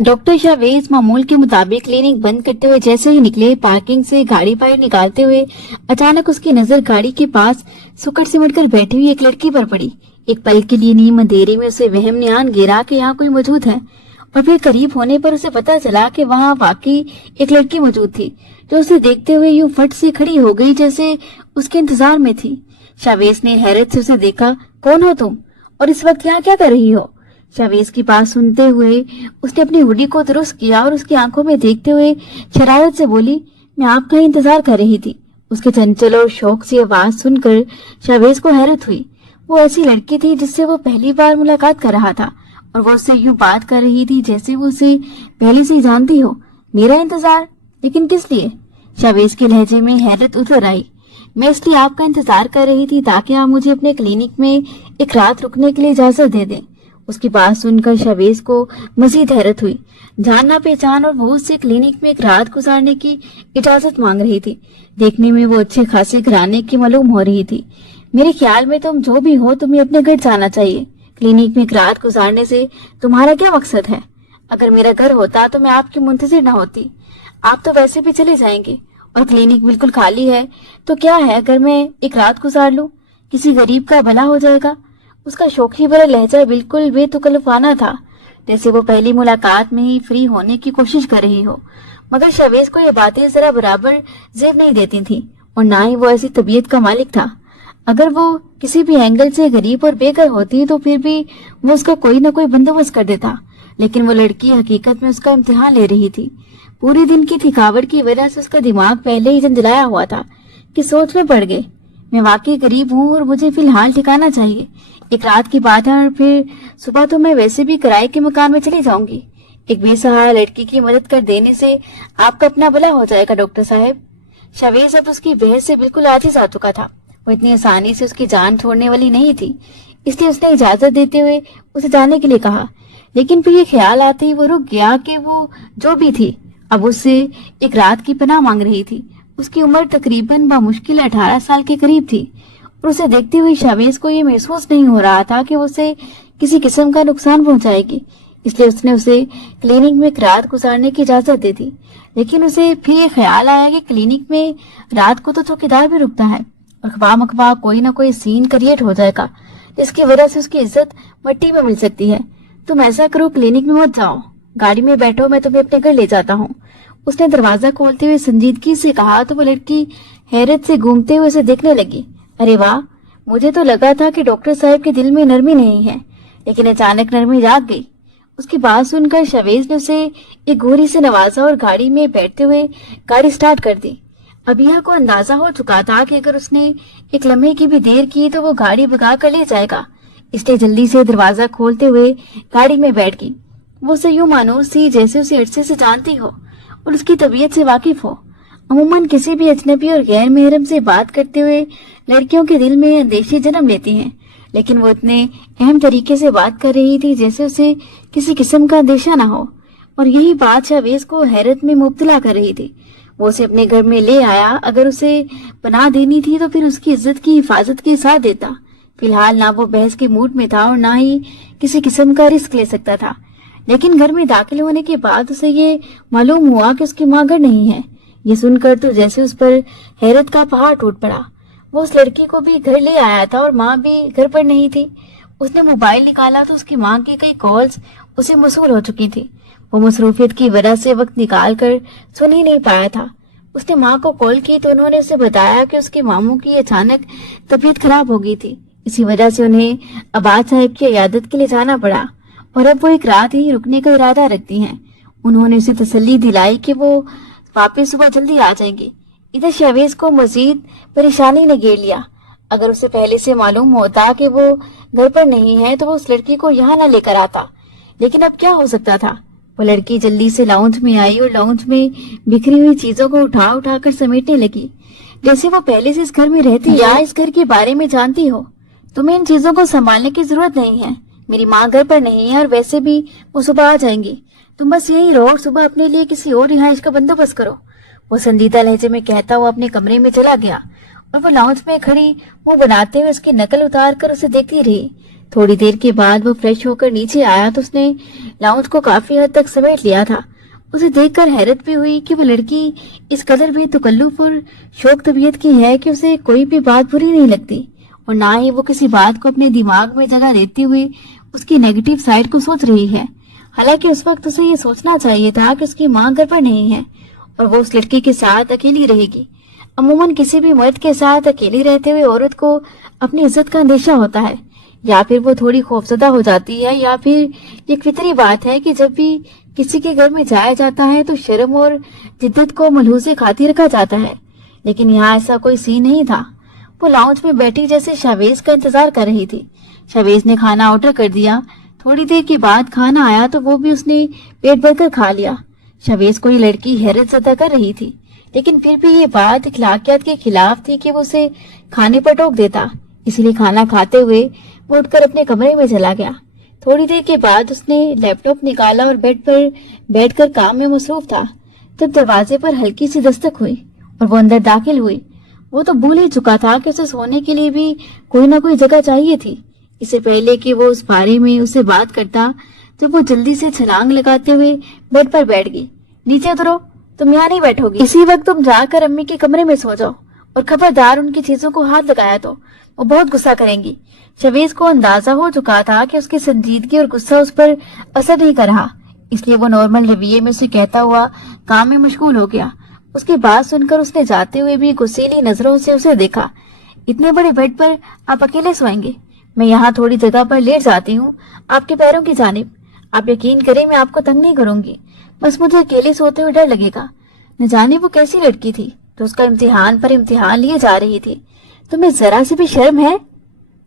Doctor Chavez मामूल के मुताबिक क्लिनिक बंद करते हुए जैसे ही निकले, पार्किंग से गाड़ी बाहर निकालते हुए अचानक उसकी नजर गाड़ी के पास सुकड़ सिमट कर बैठी हुई एक लड़की पर पड़ी। एक पल के लिए नीम अंधेरे में उसे वहम ने आन घेरा कि यहाँ कोई मौजूद है, और फिर करीब होने पर उसे पता चला कि वहाँ वाकई एक लड़की मौजूद थी, जो उसे देखते हुए यूं फट से खड़ी हो गई जैसे उसके इंतजार में थी। शावेज ने हैरत से उसे देखा। कौन हो तुम, और इस वक्त यहाँ क्या कर रही हो? शावेज की बात सुनते हुए उसने अपनी हुडी को दुरुस्त किया और उसकी आंखों में देखते हुए शरारत से बोली, मैं आपका इंतजार कर रही थी। उसके चंचल और शौक सी आवाज सुनकर शावेज को हैरत हुई। वो ऐसी लड़की थी जिससे वो पहली बार मुलाकात कर रहा था, और वो उससे यूं बात कर रही थी जैसे वो उसे पहले से ही जानती हो। मेरा इंतजार? लेकिन किस लिए? शावेज के लहजे में हैरत उतर आई। मैं इसलिए आपका इंतजार कर रही थी ताकि आप मुझे अपने क्लिनिक में एक रात रुकने के लिए इजाजत दे दें। उसकी बात सुनकर शावेज को मजीद हैरत हुई। जान ना पहचान और वो उससे क्लिनिक में एक रात गुजारने की इजाजत मांग रही थी। देखने में वो अच्छे खासे घराने की मालूम हो रही थी। मेरे ख्याल में तुम जो भी हो, तुम्हें अपने घर जाना चाहिए। क्लिनिक में एक रात गुजारने से तुम्हारा क्या मकसद है? अगर मेरा घर होता तो मैं आपकी मुंतजिर न होती। आप तो वैसे भी चले जाएंगे और क्लिनिक बिल्कुल खाली है, तो क्या है अगर मैं एक रात गुजार लूं? किसी गरीब का भला हो जाएगा। उसका शौकी भरा लहजा बिल्कुल बेतकल्लुफाना था, जैसे वो पहली मुलाकात में ही फ्री होने की कोशिश कर रही हो। मगर शावेज को ये बातें जरा बराबर जेब नहीं देती थी, और ना ही वो ऐसी तबीयत का मालिक था। अगर वो किसी भी एंगल से गरीब और बेघर होती तो फिर भी वो उसका कोई न कोई बंदोबस्त कर देता, लेकिन वो लड़की हकीकत में उसका इम्तिहान ले रही थी। पूरे दिन की थकावट की वजह से उसका दिमाग पहले ही झंझलाया हुआ था कि सोच में पड़ गई। मैं वाकई गरीब हूँ और मुझे फिलहाल ठिकाना चाहिए। एक रात की बात है और फिर सुबह तो मैं वैसे भी किराए के मकान में चली जाऊंगी। एक बेसहारा लड़की की मदद कर देने से आपका अपना भला हो जाएगा डॉक्टर साहब। शावेज अब उसकी बहस से बिल्कुल आजिज आ चुका था। वो इतनी आसानी से उसकी जान छोड़ने वाली नहीं थी, इसलिए उसने इजाजत देते हुए उसे जाने के लिए कहा। लेकिन फिर ये ख्याल आते ही वो रुक गया कि वो जो भी थी अब उससे एक रात की पनाह मांग रही थी। उसकी उम्र तकरीबन बामुश्किल 18 साल के करीब थी, और उसे देखते हुए शावेज को ये महसूस नहीं हो रहा था कि वो उसे किसी किस्म का नुकसान पहुंचाएगी। इसलिए उसने उसे क्लिनिक में एक रात गुजारने की इजाजत दे दी। लेकिन उसे फिर ये ख्याल आया कि क्लिनिक में रात को तो चौकीदार भी रुकता है, और ख्वाह मख्वाह कोई ना कोई सीन क्रिएट हो जाएगा जिसकी वजह से उसकी इज्जत मिट्टी में मिल सकती है। तुम ऐसा करो, क्लिनिक में मत जाओ, गाड़ी में बैठो, मैं तुम्हें अपने घर ले जाता हूँ। उसने दरवाजा खोलते हुए संजीदगी से कहा तो वो लड़की हैरत से घूमते हुए उसे देखने लगी। अरे वाह, मुझे तो लगा था कि डॉक्टर साहब के दिल में नरमी नहीं है, लेकिन अचानक नरमी जाग गई। उसकी बात सुनकर शावेज ने उसे एक घूरी से नवाजा और गाड़ी में बैठते हुए गाड़ी स्टार्ट कर दी। अबिया को अंदाजा हो चुका था कि अगर उसने एक लम्हे की भी देर की तो वो गाड़ी भगा कर ले जाएगा, इसलिए जल्दी से दरवाजा खोलते हुए गाड़ी में बैठ गई। वो उसे यूं मानूस थी जैसे उसे अरसे से जानती हो और उसकी तबीयत से वाकिफ हो। अमूमन किसी भी अजनबी और गैर महरम से बात करते हुए लड़कियों के दिल में अंदेशे जन्म लेती हैं, लेकिन वो इतने अहम तरीके से बात कर रही थी जैसे उसे किसी किस्म का अंदेशा ना हो, और यही बात शावेज को हैरत में मुब्तला कर रही थी। वो उसे अपने घर में ले आया। अगर उसे पनाह देनी थी तो फिर उसकी इज्जत की हिफाजत के साथ देता। फिलहाल ना वो बहस के मूड में था और ना ही किसी किस्म का रिस्क ले सकता था। लेकिन घर में दाखिल होने के बाद उसे ये मालूम हुआ कि उसकी माँ घर नहीं है। ये सुनकर तो जैसे उस पर हैरत का पहाड़ टूट पड़ा। वो उस लड़की को भी घर ले आया था और माँ भी घर पर नहीं थी। उसने मोबाइल निकाला तो उसकी माँ की कई कॉल्स उसे मसूल हो चुकी थी। वो मसरूफियत की वजह से वक्त निकाल कर सुन ही नहीं पाया था। उसने माँ को कॉल की तो उन्होंने उसे बताया कि उसके मामू की अचानक तबीयत खराब हो गई थी। इसी वजह से उन्हें अबाद साहब की इयादत के लिए जाना पड़ा और अब वो एक रात ही रुकने का इरादा रखती हैं। उन्होंने उसे तसल्ली दिलाई कि वो वापस सुबह जल्दी आ जाएंगे। इधर शावेज को मजीद परेशानी ने घेर लिया। अगर उसे पहले से मालूम होता कि वो घर पर नहीं है तो वो उस लड़की को यहाँ न लेकर आता। लेकिन अब क्या हो सकता था। वो लड़की जल्दी से लाउंज में आई और लाउंज में बिखरी हुई चीजों को उठा उठा कर समेटने लगी, जैसे वो पहले से इस घर में रहती या इस घर के बारे में जानती हो। तुम्हें इन चीजों को संभालने की जरूरत नहीं है। मेरी माँ घर पर नहीं है और वैसे भी वो सुबह आ जाएंगी। तुम बस यहीं रहो और सुबह अपने लिए किसी और रिहाइश का बंदोबस्त करो। वो संजीदा लहजे में कहता हुआ अपने कमरे में चला गया और वो लाउंज में खड़ी मुंह बनाते हुए उसकी नकल उतार कर उसे देखती रही। थोड़ी देर के बाद वो फ्रेश होकर नीचे आया तो उसने लाउंज को काफी हद तक समेट लिया था। उसे देखकर हैरत भी हुई कि वो लड़की इस कदर भी तकल्लुफ और शौक तबीयत की है कि उसे कोई भी बात बुरी नहीं लगती और ना ही वो किसी बात को अपने दिमाग में जगह देते हुए उसकी नेगेटिव साइड को सोच रही है। हालांकि उस वक्त उसे ये सोचना चाहिए था कि उसकी माँ घर पर नहीं है और वो उस लड़की के साथ अकेली रहेगी। अमूमन किसी भी मर्द के साथ अकेली रहते हुए औरत को अपनी इज्जत का अंदेशा होता है, या फिर वो थोड़ी खौफजदा हो जाती है, या फिर ये फितरी बात है कि जब भी किसी के घर में जाया जाता है तो शर्म और जिद्दत को मलहूज़े खाती रखा जाता है। लेकिन यहाँ ऐसा कोई सीन नहीं था। वो लाउंज में बैठी जैसे शावेज का इंतजार कर रही थी। शावेज ने खाना ऑर्डर कर दिया। थोड़ी देर के बाद खाना आया तो वो भी उसने पेट भरकर खा लिया। शावेज को ये लड़की हैरत ज़दा कर रही थी, लेकिन फिर भी ये बात इखलाकियात के खिलाफ थी कि वो उसे खाने पर टोक देता। इसलिए खाना खाते हुए वो उठकर अपने कमरे में चला गया। थोड़ी देर के बाद उसने लैपटॉप निकाला और बेड पर बैठकर काम में मसरूफ था तब दरवाजे पर हल्की सी दस्तक हुई और वो अंदर दाखिल हुई। वो तो भूल ही चुका था कि उसे सोने के लिए भी कोई ना कोई जगह चाहिए थी। इससे पहले कि वो उस बारे में उससे बात करता तो वो जल्दी से छलांग लगाते हुए बेड पर बैठ गई। नीचे उतरो, तुम यहाँ नहीं बैठोगी। इसी वक्त तुम जाकर अम्मी के कमरे में सो जाओ और खबरदार उनकी चीजों को हाथ लगाया तो वो बहुत गुस्सा करेंगी। शवेज को अंदाजा हो चुका था कि उसकी संजीदगी और गुस्सा उस पर असर नहीं कर रहा, इसलिए वो नॉर्मल रवैये में उसे कहता हुआ काम में मशगूल हो गया। उसकी बात सुनकर उसने जाते हुए भी गुस्सेली नजरों से उसे देखा। इतने बड़े बेड पर आप अकेले सोएंगे? मैं यहाँ थोड़ी जगह पर लेट जाती हूँ आपके पैरों की जानिब। आप यकीन करें मैं आपको तंग नहीं करूंगी, बस मुझे अकेले सोते हुए डर लगेगा। न जाने वो कैसी लड़की थी तो उसका इम्तिहान पर इम्तिहान लिए जा रही थी। तुम्हें जरा सी भी शर्म है?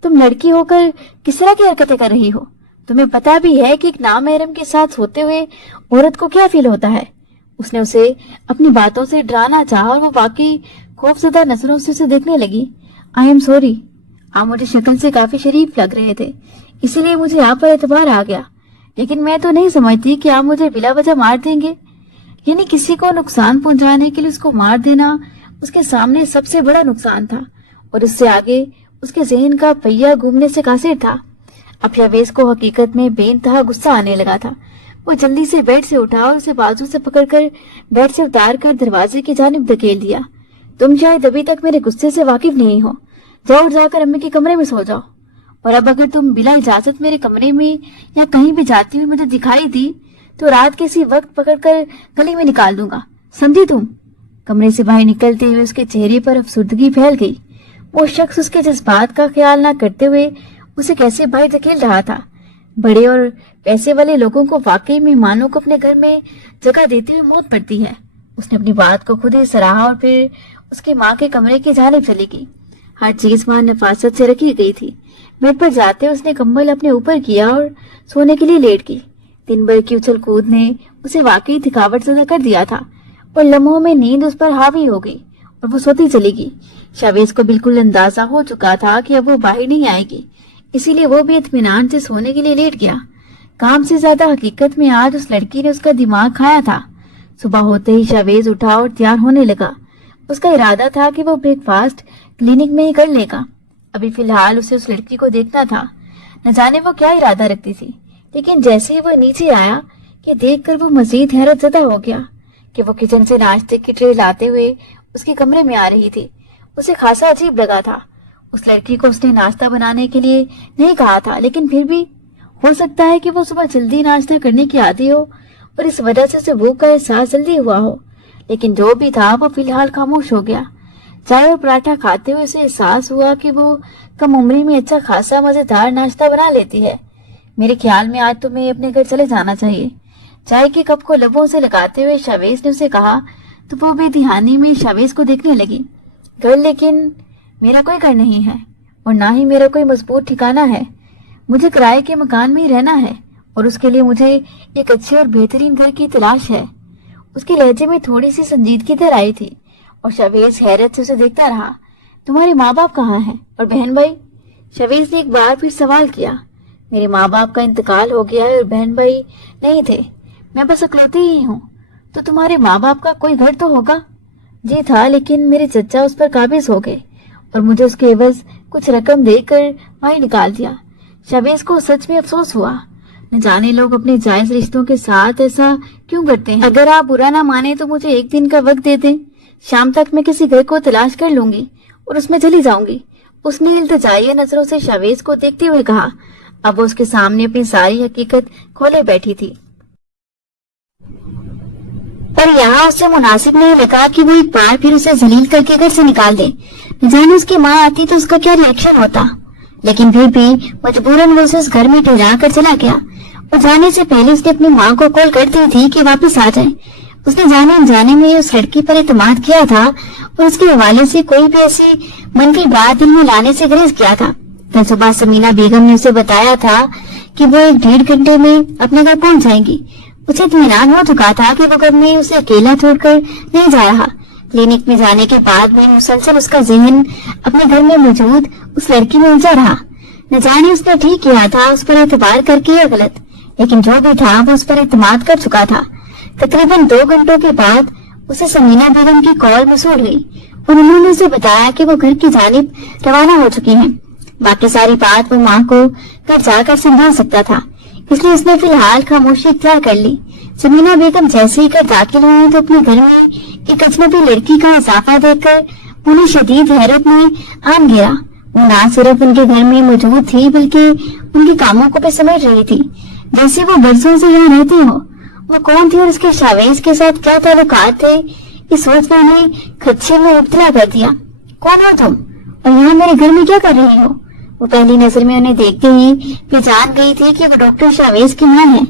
तुम लड़की होकर किस तरह की हरकतें कर रही हो? तुम्हें पता भी है कि एक नामहरम के साथ सोते हुए औरत को क्या फील होता है? उसने उसे अपनी बातों से डराना चाहा और वो वाकई खौफजदा नजरों से उसे देखने लगी। आई एम सॉरी, आप मुझे शक्ल से काफी शरीफ लग रहे थे, इसीलिए मुझे आप पर एतबार आ गया, लेकिन मैं तो नहीं समझती कि आप मुझे बिला वजह मार देंगे। यानी किसी को नुकसान पहुंचाने के लिए उसको मार देना उसके सामने सबसे बड़ा नुकसान था और इससे आगे उसके जहन का पहिया घूमने से कासिर था। अब शावेज को हकीकत में बेइंतहा गुस्सा आने लगा था। वो जल्दी से बेड से उठा और उसे बाजू से पकड़कर बेड से उतार कर दरवाजे की जानिब धकेल दिया। तुम शायद अभी तक मेरे गुस्से से वाकिफ नहीं हो। जाओ, जाकर अम्मी के कमरे में सो जाओ। और अब अगर तुम बिला इजाजत मेरे कमरे में या कहीं भी जाती हुई मुझे दिखाई दी तो रात के इसी वक्त पकड़कर गली में निकाल दूंगा, समझी तुम? कमरे से बाहर निकलते हुए उसके चेहरे पर अफसुर्दगी फैल गई। वो शख्स उसके जज्बात का ख्याल न करते हुए उसे कैसे बाहर धकेल रहा था। बड़े और पैसे वाले लोगों को वाकई मेहमानों को अपने घर में जगह देते हुए मौत पड़ती है। उसने अपनी बात को खुद ही सराहा और फिर उसकी माँ के कमरे की जानिब चली गई। हर चीज वहां नफासत से रखी गई थी। बेड पर जाते उसने कंबल अपने ऊपर किया और सोने के लिए लेट गई। दिन भर की उछल कूद ने उसे वाकई थकावट ज़्यादा कर दिया था और लम्हों में नींद उस पर हावी हो गई और वो सोती चली गई। शावेज को बिल्कुल अंदाजा हो चुका था कि अब वो बाहर नहीं आएगी, इसीलिए वो भी इत्मीनान से सोने के लिए लेट गया। काम से ज्यादा हकीकत में आज उस लड़की ने उसका दिमाग खाया था। सुबह होते ही शावेज उठा और तैयार होने लगा। उसका इरादा था कि वो ब्रेकफास्ट क्लिनिक में ही कर लेगा। अभी फिलहाल उसे उस लड़की को देखना था। न जाने वो क्या इरादा रखती थी, लेकिन जैसे ही वो नीचे आया कि देखकर वो मजीद हैरत ज़दा हो गया कि वो किचन से नाश्ते की ट्रे लाते हुए उसके कमरे में आ रही थी। उसे खासा अजीब लगा था। उस लड़की को उसने नाश्ता बनाने के लिए नहीं कहा था, लेकिन फिर भी हो सकता है कि वो सुबह जल्दी नाश्ता करने की आदी हो और इस वजह से उसे भूख का एहसास जल्दी हुआ हो। लेकिन जो भी था वो फिलहाल खामोश हो गया। चाय और पराठा खाते हुए उसे एहसास हुआ कि वो कम उम्री में अच्छा खासा मजेदार नाश्ता बना लेती है। मेरे ख्याल में आज तुम्हें अपने घर चले जाना चाहिए। चाय के कप को लबों से लगाते हुए शावेज ने उसे कहा तो वो बेध्यानी में शावेज को देखने लगी। घर? लेकिन मेरा कोई घर नहीं है और ना ही मेरा कोई मजबूत ठिकाना है। मुझे किराए के मकान में ही रहना है और उसके लिए मुझे एक अच्छे और बेहतरीन घर की तलाश है। उसके लहजे में थोड़ी सी संजीदगी दर आई थी और शावेज हैरत से उसे देखता रहा। तुम्हारे माँ बाप कहाँ हैं और बहन भाई? शावेज ने एक बार फिर सवाल किया। मेरे माँ बाप का इंतकाल हो गया है और बहन भाई नहीं थे, मैं बस इकलौती ही हूँ। तो तुम्हारे माँ बाप का कोई घर तो होगा? जी था, लेकिन मेरे चचा उस पर काबिज हो गए और मुझे उसके एवज कुछ रकम देकर वहीं निकाल दिया। शहवेज को सच में अफसोस हुआ। न जाने लोग अपने जायज रिश्तों के साथ ऐसा क्यों करते हैं। अगर आप बुरा ना माने तो मुझे एक दिन का वक्त दे दें। शाम तक मैं किसी घर को तलाश कर लूंगी और उसमें चली जाऊंगी। उसने इल्तिजाई नजरों से शहवेज को देखते हुए कहा। अब वो उसके सामने अपनी सारी हकीकत खोले बैठी थी, पर यहाँ उसे मुनासिब नहीं लगा कि वो एक बार फिर उसे जलील करके घर से निकाल दे। न जाने उसकी माँ आती तो उसका क्या रिएक्शन होता, लेकिन फिर भी मजबूरन वो उसे उस घर में ठहरा कर चला गया। और जाने से पहले उसने अपनी माँ को कॉल कर दी थी कि वापस आ जाए। उसने जाने अनजाने में उस लड़की पर इत्मीनान किया था और उसके हवाले से कोई भी ऐसी मनफी बात दिल में लाने से गुरेज किया था। कल सुबह समीना बेगम ने उसे बताया था कि वो 1-1.5 घंटे में अपने घर पहुंच जाएंगी। उसे इत्मीनान हो चुका था कि वो घर में उसे अकेला छोड़कर नहीं जा रहा। क्लिनिक में जाने के बाद भी मुसलसल उसका जहन अपने घर में मौजूद उस लड़की में उलझा रहा। न जाने उसने ठीक किया था उस पर एतबार करके या गलत, लेकिन जो भी था वो उस पर इत्मीनान कर चुका था। तकरीबन 2 घंटों के बाद उसे समीना बेगम की कॉल मसूल हुई और उन्होंने उसे बताया कि वो घर की जानिब रवाना हो चुकी हैं। बाकी सारी बात वो माँ को घर जाकर समझा सकता था, इसलिए उसने फिलहाल खामोशी इख्तियार कर ली। समीना बेगम जैसे ही घर दाखिल हुई तो अपने घर में एक अजनबी लड़की का इजाफा देखकर उन्हें शदीद हैरत में आन गिरा। वो न सिर्फ उनके घर में मौजूद थी बल्कि उनके कामों को भी समझ रही थी, जैसे वो बरसों से यहाँ रहती हो। वो कौन थी और उसके शहवेज के साथ क्या ताल्लुकात थे, इस सोच ने उन्हें खदशे में मुब्तला कर दिया। कौन हो तुम और यहाँ मेरे घर में क्या कर रही हो? वो पहली नजर में उन्हें देखते ही पहचान गई थी कि वो डॉक्टर शहवेज की माँ है,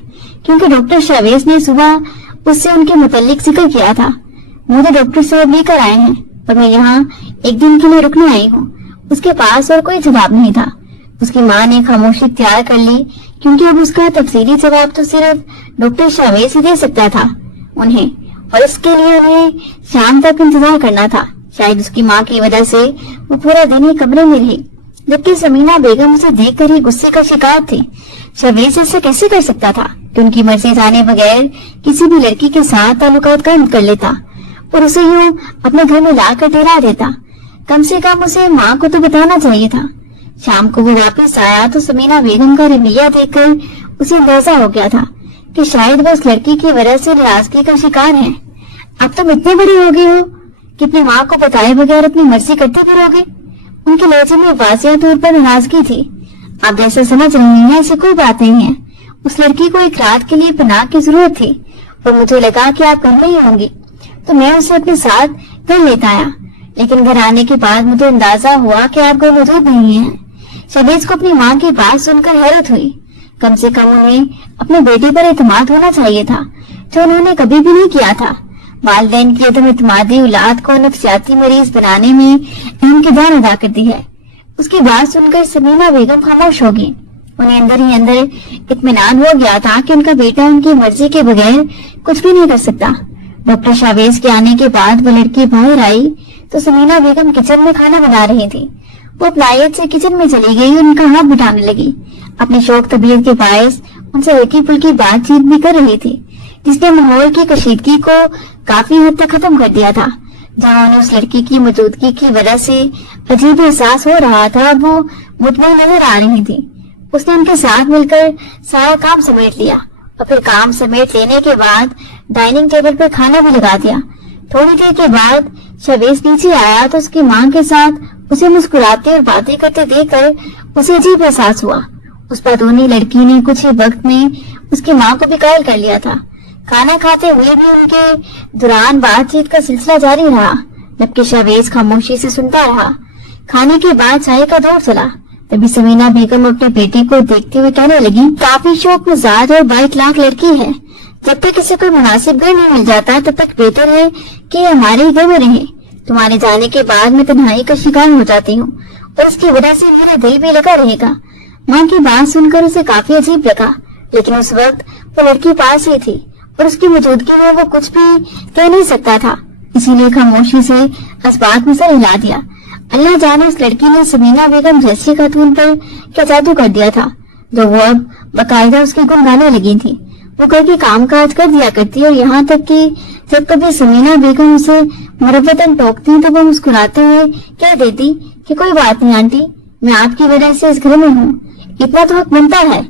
क्योंकि डॉक्टर शहवेज ने सुबह उससे उनके मुतल्लिक जिक्र किया था। मुझे डॉक्टर साहब लेकर आए हैं और मैं यहाँ 1 दिन के लिए रुकने आई हूँ। उसके पास और कोई जवाब नहीं था। उसकी माँ ने खामोशी इख्तियार कर ली, क्योंकि अब उसका तफसीली जवाब तो सिर्फ डॉक्टर शहवेज ही दे सकता था उन्हें, और इसके लिए उन्हें शाम तक इंतजार करना था। शायद उसकी माँ की वजह से वो पूरा दिन ही कमरे में रही, जबकि समीना बेगम उसे देखकर ही गुस्से का शिकार थी। शहवेज ऐसे कैसे कर सकता था कि उनकी मर्जी जाने बगैर किसी भी लड़की के साथ ताल्लुकात कायम कर लेता और उसे यूं अपने घर में लाकर ठहरा देता। कम से कम उसे माँ को तो बताना चाहिए था। शाम को वो वापस आया तो समीना बेगम का रवैया देखकर उसे अंदाजा हो गया था कि शायद वो उस लड़की की वजह से नाराजगी का शिकार है। अब तुम इतने बड़े हो गए हो कि अपनी माँ को बताए बगैर अपनी मर्जी करते फिरोगे? उनके लहजे में वाज़िह तौर पर नाराजगी थी। आप जैसा समझ रही हैं ऐसी कोई बात नहीं है। उस लड़की को एक रात के लिए पनाह की जरूरत थी और मुझे लगा कि आप घर में ही होंगी, तो मैं उसे अपने साथ घर लेता आया। लेकिन घर आने के बाद मुझे अंदाजा हुआ कि आप घर मौजूद नहीं हैं। शहवेज को अपनी माँ की बात सुनकर हैरत हुई। कम से कम उन्हें अपने बेटे पर एतमाद होना चाहिए था, जो उन्होंने कभी भी नहीं किया था। वालिदैन की अदम एतमादी औलाद को नफ्सियाती मरीज बनाने में अहम किरदार अदा करती है। उसकी बात सुनकर समीना बेगम खामोश हो गई। उन्हें अंदर ही अंदर इत्मीनान हो गया था कि उनका बेटा उनकी मर्जी के बगैर कुछ भी नहीं कर सकता। डॉक्टर शहवेज के आने के बाद वो लड़की बाहर आई तो समीना बेगम किचन में खाना बना रही थी। वो अपनायत से किचन में चली गई और उनका हाथ बिठाने लगी। अपनी शौक तबीयत के बायस उनसे हल्की फुल्की बातचीत भी कर रही थी, जिसने माहौल की कशीदगी को काफी हद तक खत्म कर दिया था। जहाँ उन्हें उस लड़की की मौजूदगी की वजह से अजीब एहसास हो रहा था, वो मुतमईन नजर आ रही थी। उसने उनके साथ मिलकर सारा काम समेट लिया और फिर काम समेट लेने के बाद डाइनिंग टेबल पर खाना भी लगा दिया। थोड़ी देर के बाद शहवेज नीचे आया तो उसकी माँ के साथ उसे मुस्कुराते और बातें करते देखकर उसे अजीब एहसास हुआ। उस बदूनी लड़की ने कुछ ही वक्त में उसकी माँ को भी कायल कर लिया था। खाना खाते हुए भी उनके दौरान बातचीत का सिलसिला जारी रहा, जबकि शहवेज खामोशी से सुनता रहा। खाने के बाद चाय का दौर चला। तभी समीना बेगम अपने बेटी को देखते हुए कहने लगी, काफी शौक मिजाज और 22 लाख लड़की है। जब तक इसे कोई मुनासिब घर नहीं मिल जाता तब तक बेहतर है कि हमारे ही घर में रहे। तुम्हारे जाने के बाद मैं तन्हाई का शिकार हो जाती हूँ और इसकी वजह से मेरा दिल भी लगा रहेगा। माँ की बात सुनकर उसे काफी अजीब लगा, लेकिन उस वक्त वो लड़की पास ही थी और उसकी मौजूदगी में वो कुछ भी कह नहीं सकता था, इसीलिए खामोशी से असबात में सर हिला दिया। अल्लाह जाने उस लड़की ने समीना बेगम जैसी खातून पर क्या जादू कर दिया था, जो वो अब बाकायदा उसके गुण गाने लगी थी। वो घर के काम काज कर दिया करती और यहाँ तक कि जब कभी समीना बेगम उसे मुरब्बतन टोकती तो वो मुस्कुराते हुए कह देती कि कोई बात नहीं आंटी, मैं आपकी वजह से इस घर में हूँ, इतना तो हक बनता है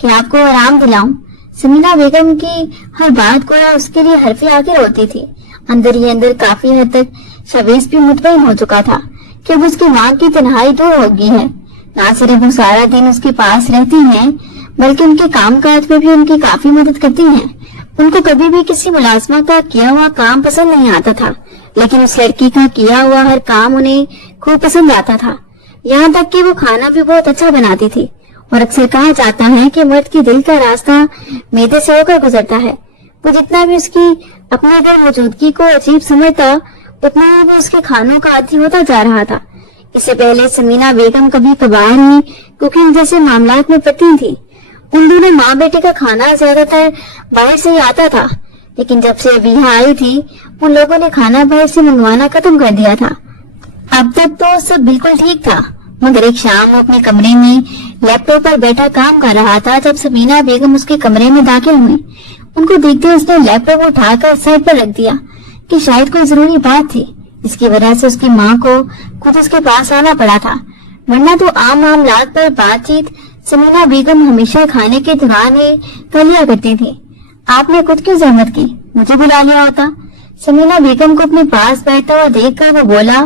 कि आपको आराम दिलाऊं। समीना बेगम की हर बात को उसके लिए हरफे आके रोती थी। अंदर ही अंदर काफी हद तक शवेस भी मुतमईन हो चुका था कि अब उसकी माँ की तन्हाई दूर हो गई है। ना सिर्फ वो सारा दिन उसके पास रहती हैं, बल्कि उनके काम काज में भी उनकी काफी मदद करती हैं। उनको कभी भी किसी मुलाजमा का किया हुआ काम पसंद नहीं आता था, लेकिन उस लड़की का किया हुआ हर काम उन्हें खूब पसंद आता था। यहाँ तक कि वो खाना भी बहुत अच्छा बनाती थी। और अक्सर कहा जाता है कि मर्द के दिल का रास्ता मैदे से होकर गुजरता है। वो जितना भी उसकी अपने घर मौजूदगी को अजीब समझता, उतना ही वो उसके खानों का आदी होता जा रहा था। इससे पहले समीना बेगम कभी कभार ही कुकिंग जैसे मामलात में पड़ती थी। उन दोनों माँ बेटे का खाना ज्यादातर बाहर से ही आता था, लेकिन जब से अभी यहाँ आई थी, उन लोगों ने खाना बाहर से मंगवाना खत्म कर दिया था। अब तक तो सब बिल्कुल ठीक था, मगर एक शाम वो अपने कमरे में लैपटॉप पर बैठा काम कर रहा था जब समीना बेगम उसके कमरे में दाखिल हुई। उनको देखते उसने लैपटॉप उठाकर साइड पर रख दिया कि शायद कोई जरूरी बात थी। इसकी वजह से उसकी माँ को खुद उसके पास आना पड़ा था, वरना तो आम मामलात पर बातचीत समीना बेगम हमेशा खाने के दौरान ही कर लिया करती थी। आपने खुद क्यों जहमत की, मुझे बुला लिया होता। समीना बेगम को अपने पास बैठा हुआ देखकर वो बोला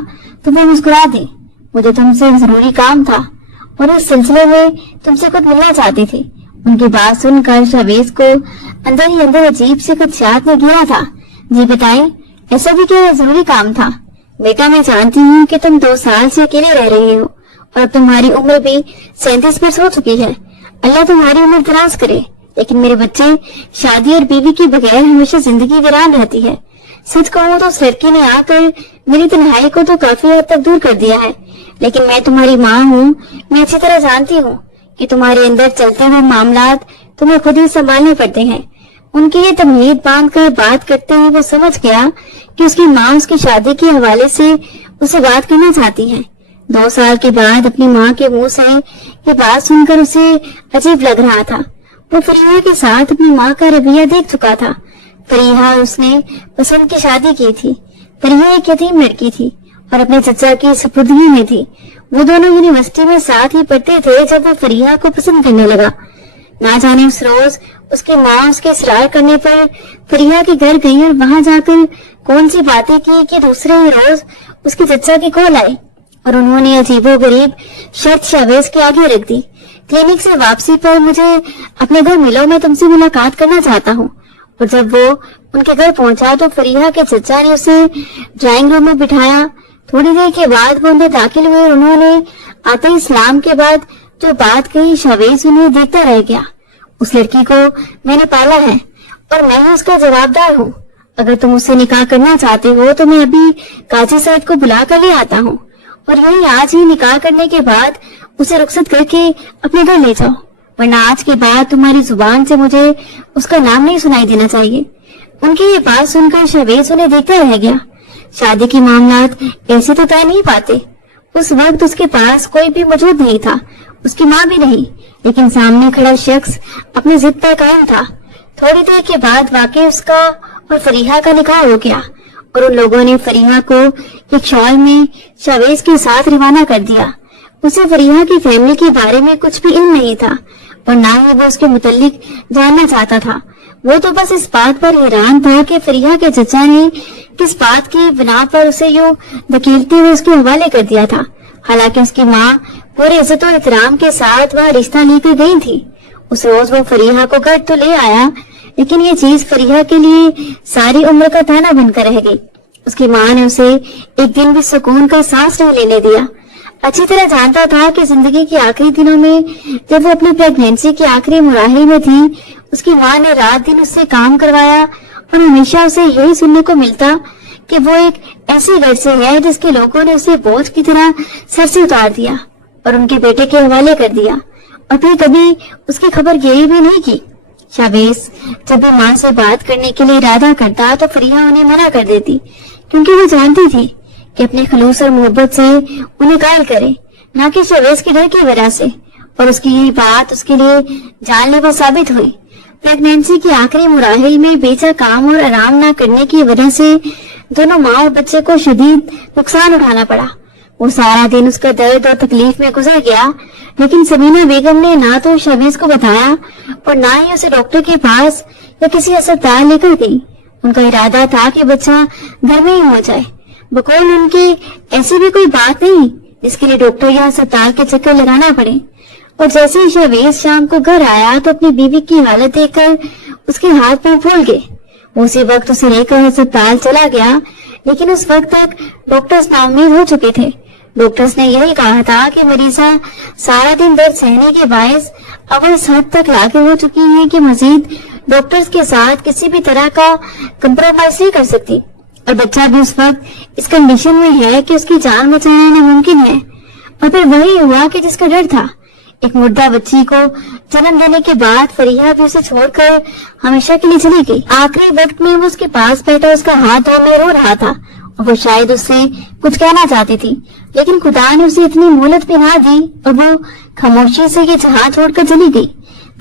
तो वो मुस्कुरा दी। मुझे तुमसे जरूरी काम था और इस सिलसिले में तुमसे खुद मिलना चाहती थी। उनकी बात सुनकर शवेस को अंदर ही अंदर अजीब से कुछ याद में गिरा था। जी बताएं, ऐसा भी क्या जरूरी काम था? बेटा, मैं जानती हूँ कि तुम 2 साल से अकेले रह रही हो और अब तुम्हारी उम्र भी 37 वर्ष हो चुकी है। अल्लाह तुम्हारी उम्र दराज करे, लेकिन मेरे बच्चे, शादी और बीवी के बगैर हमेशा जिंदगी वीरान रहती है। सच कहूँ तो उस लड़की ने आकर मेरी तन्हाई को तो काफी हद तक दूर कर दिया है, लेकिन मैं तुम्हारी माँ हूँ। मैं अच्छी तरह जानती हूँ कि तुम्हारे अंदर चलते हुए मामलात तुम्हें खुद ही संभालने पड़ते हैं। उनकी ये तमहीद बांध कर बात करते हुए वो समझ गया कि उसकी माँ उसकी शादी के हवाले से उसे बात करना चाहती है। 2 साल के बाद अपनी माँ के मुंह से ये बात सुनकर उसे अजीब लग रहा था। वो फरीहा के साथ अपनी माँ का रवैया देख चुका था। फरीहा उसने पसंद की शादी की थी। फरीहा एक यतीम लड़की थी और अपने चचा की सपुर्दगी में थी। वो दोनों यूनिवर्सिटी में साथ ही पढ़ते थे जब वो फरीहा को पसंद करने लगा। ना जाने उस रोज उसकी माँ उसके इसरार करने पर फरीहा के घर गई और वहां जाकर कौन सी बातें की कि दूसरे ही रोज उसके चचा की कॉल आई और उन्होंने अजीबोगरीब शर्त शवेस के आगे रख दी। क्लिनिक से वापसी पर मुझे अपने घर मिलो, मैं तुमसे मुलाकात करना चाहता हूँ। और जब वो उनके घर पहुंचा तो फरीहा के चचा ने उसे ड्राइंग रूम में बिठाया। थोड़ी देर के बाद वो अंदर दाखिल हुए और उन्होंने आते ही इस्लाम के बाद जो बात कही, शवेस उन्हें देखता रह गया। उस लड़की को मैंने पाला है और मैं ही उसका जवाबदार हूँ। अगर तुम उससे निकाह करना चाहते हो तो मैं अभी काजी साहब को बुला कर ले आता हूँ और यही आज ही निकाह करने के बाद उसे रुखसत करके अपने घर ले जाओ, वरना आज के बाद तुम्हारी जुबान से मुझे उसका नाम नहीं सुनाई देना चाहिए। उनकी ये बात सुनकर शवेस उन्हें देखता रह गया। शादी के मामलात ऐसे तो तय नहीं पाते। उस वक्त उसके पास कोई भी मौजूद नहीं था, उसकी माँ भी नहीं, लेकिन सामने खड़ा शख्स अपनी जिद पर कायम था। थोड़ी देर के बाद वाकई उसका और फरीहा का निकाह हो गया और उन लोगों ने फरीहा को एक शॉल में शवेस के साथ रवाना कर दिया। उसे फरीहा की फैमिली के बारे में कुछ भी इल्म नहीं था और ना ही वो उसके मुतालिक जानना चाहता था। वो तो बस इस बात पर हैरान था कि फरीहा के चचा ने किस बात की बिना पर उसे यूं धकेलते हुए उसके हवाले कर दिया था। हालांकि उसकी माँ पूरे इज्जत और एहतराम के साथ वह रिश्ता लेकर गई थी। उस रोज वो फरीहा को घर तो ले आया, लेकिन ये चीज फरीहा के लिए सारी उम्र का ताना बनकर रह गई। उसकी माँ ने उसे एक दिन भी सुकून का सांस नहीं लेने दिया। अच्छी तरह जानता था कि जिंदगी के आखिरी दिनों में, जब वो अपनी प्रेगनेंसी के आखिरी मुराहिल में थी, उसकी माँ ने रात दिन उससे काम करवाया और हमेशा उसे यही सुनने को मिलता कि वो एक ऐसी घर से है जिसके लोगों ने उसे बोझ की तरह सर से उतार दिया और उनके बेटे के हवाले कर दिया और फिर कभी उसकी खबर यही भी नहीं की। शवेस जब भी माँ से बात करने के लिए इरादा करता तो फरीहा उन्हें मना कर देती, क्योंकि वो जानती थी कि अपने खलूस और मोहब्बत से उन्हें कायल करे, न कि शवेस के डर की वजह से। और उसकी यही बात उसके लिए जानलेवा साबित हुई। प्रेगनेंसी के आखिरी मुराहिल में बेचा काम और आराम न करने की वजह से दोनों माँ और बच्चे को शदीद नुकसान उठाना पड़ा। وہ سارا دن اس کا درد اور تکلیف میں گزر گیا، لیکن سمینا بیگم نے نہ تو شہویز کو بتایا اور نہ ہی اسے ڈاکٹر کے پاس یا کسی اسپتال لے کر گئی۔ ان کا ارادہ تھا کہ بچہ گھر میں ہی ہو جائے۔ بقول ان کی ایسی بھی کوئی بات نہیں جس کے لیے ڈاکٹر یا اسپتال کے چکر لگانا پڑے۔ اور جیسے ہی شہویز شام کو گھر آیا تو اپنی بیوی کی حالت دیکھ کر اس کے ہاتھ پاؤں پھول گئے۔ وہ اسی وقت اسے لے کر اسپتال چلا گیا، لیکن اس وقت تک ڈاکٹرز نا امید ہو چکے تھے۔ ڈاکٹرز نے یہی کہا تھا کہ مریضہ سارا دن درد سہنے کے باعث اب اس حد تک لاغر ہو چکی ہے کہ مزید ڈاکٹرز کے ساتھ کسی بھی طرح کا کمپرومائز نہیں کر سکتی، اور بچہ بھی اس وقت اس کنڈیشن میں ہے کہ اس کی جان بچانا ناممکن ہے۔ اور پھر وہی ہوا کہ جس کا ڈر تھا۔ ایک مردہ بچی کو جنم دینے کے بعد فریحہ بھی اسے چھوڑ کر ہمیشہ کے لیے چلی گئی۔ آخری وقت میں وہ اس کے پاس بیٹھا اس کا ہاتھ دھونے رو رہا تھا، اور وہ شاید اس سے کچھ کہنا چاہتی تھی، لیکن خدا نے اسے اتنی مہلت بھی نہ دی اور وہ خاموشی سے یہ جہاں چھوڑ کر چلی گئی۔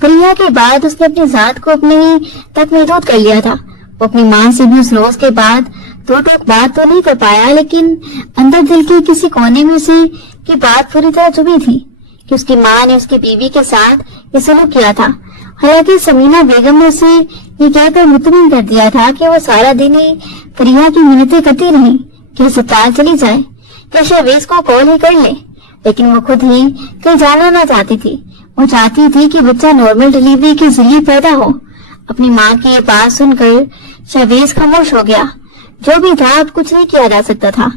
فریحہ کے بعد اس نے اپنی ذات کو اپنے ہی تک محدود کر لیا تھا۔ وہ اپنی ماں سے بھی اس روز کے بعد دو ٹوک بات تو نہیں کر پایا، لیکن اندر دل کے کسی کونے میں سے کی بات پوری طرح چبھی تھی کہ اس کی ماں نے اس کی بیوی کے ساتھ یہ سلوک کیا تھا۔ حالانکہ سمینا بیگم نے اسے یہ کہہ کر مطمئن کر دیا تھا کہ وہ سارا دن ہی فریحہ کی منتیں کرتی رہی کہ اسپتال چلی جائے یا شہویز کو کال ہی کر لے، لیکن وہ خود ہی کہیں جانا نہ چاہتی تھی۔ وہ چاہتی تھی کہ بچہ نارمل ڈلیوری کے ذریعے پیدا ہو۔ اپنی ماں کی یہ بات سن کر شہویز خاموش ہو گیا۔ جو بھی تھا اب کچھ نہیں کیا جا سکتا تھا۔